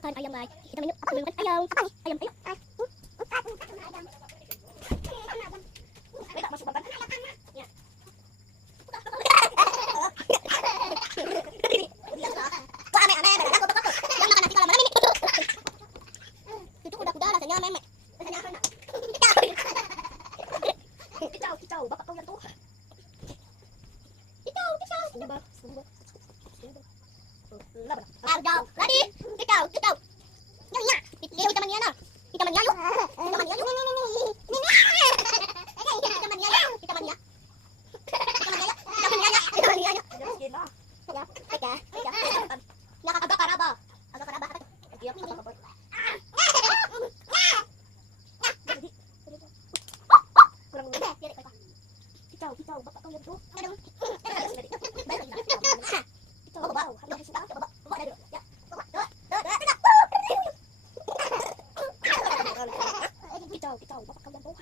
makan ayam guys. Kita makan ayam. Ayam. Kita masuk makan. Ya. Itu kuda-kuda rasanya memek. Rasanya apa nak? Kicau, bapak kau yang tuh. Kicau. Sumber. Jauh, lari. Kicau. Nyonya. Dia kita mania nak. Kita mania yuk. Kita mania. Agak karaba. Kicau, bapak kau yang tuh. Kicau, bapak kau yang tuh.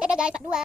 Dadah guys, part 2.